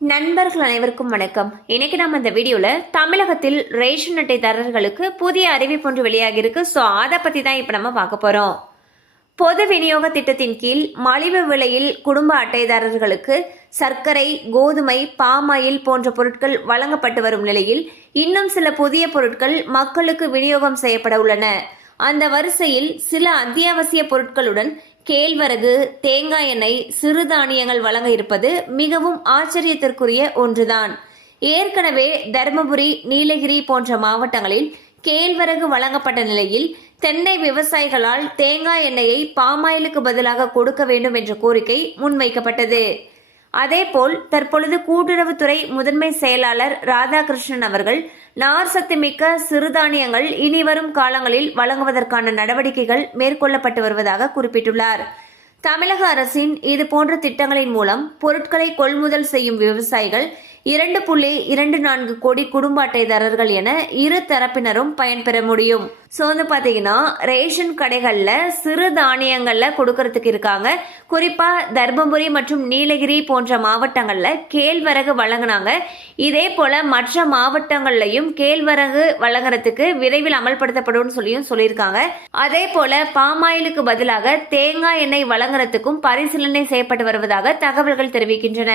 நண்பர்கள் அனைவருக்கும் வணக்கம். இன்னைக்கு நம்ம இந்த வீடியோல தமிழகத்தில் ரேஷன் அட்டைதாரர்களுக்கு புதிய அறிவிப்பு ஒன்று வெளியாகி இருக்கு ஸோ அதை பத்தி தான் இப்போ நம்ம பார்க்க போறோம். பொது விநியோக திட்டத்தின் கீழ் மலிவு விலையில் குடும்ப அட்டைதாரர்களுக்கு சர்க்கரை கோதுமை பாமாயில் போன்ற பொருட்கள் வழங்கப்பட்டு வரும் நிலையில் இன்னும் சில புதிய பொருட்கள் மக்களுக்கு விநியோகம் செய்யப்பட உள்ளன. அந்த வரிசையில் சில அத்தியாவசிய பொருட்களுடன் கேழ்வரகு தேங்காய் எண்ணெய் சிறுதானியங்கள் வழங்க இருப்பது மிகவும் ஆச்சரியத்திற்குரிய ஒன்றுதான். ஏற்கனவே தருமபுரி நீலகிரி போன்ற மாவட்டங்களில் கேழ்வரகு வழங்கப்பட்ட நிலையில் தென்னை விவசாயிகளால் தேங்காய் எண்ணெயை பாமாயிலுக்கு பதிலாக கொடுக்க வேண்டும் என்ற கோரிக்கை முன்வைக்கப்பட்டது. அதேபோல் தற்பொழுது கூட்டுறவுத்துறை முதன்மை செயலாளர் ராதாகிருஷ்ணன் அவர்கள் நார் சத்துமிக்க சிறுதானியங்கள் இனிவரும் காலங்களில் வழங்குவதற்கான நடவடிக்கைகள் மேற்கொள்ளப்பட்டு வருவதாக குறிப்பிட்டுள்ளார். தமிழக அரசின் இதுபோன்ற திட்டங்களின் மூலம் பொருட்களை கொள்முதல் செய்யும் விவசாயிகள் இரண்டு புள்ளி இரண்டு நான்கு கோடி குடும்ப அட்டைதாரர்கள் என இரு தரப்பினரும் பயன்பெற முடியும். ஸோ வந்து பார்த்தீங்கன்னா ரேஷன் கடைகளில் சிறு தானியங்களில் கொடுக்கறதுக்கு இருக்காங்க. குறிப்பாக தர்மபுரி மற்றும் நீலகிரி போன்ற மாவட்டங்களில் கேழ்வரகு வழங்கினாங்க. இதே போல் மற்ற மாவட்டங்கள்லையும் கேழ்வரகு வழங்குறதுக்கு விரைவில் அமல்படுத்தப்படும் சொல்லியும் சொல்லியிருக்காங்க. அதே போல் பாமாயிலுக்கு பதிலாக தேங்காய் எண்ணெய் வழங்குறதுக்கும் பரிசீலனை செய்யப்பட்டு வருவதாக தகவல்கள் தெரிவிக்கின்றன.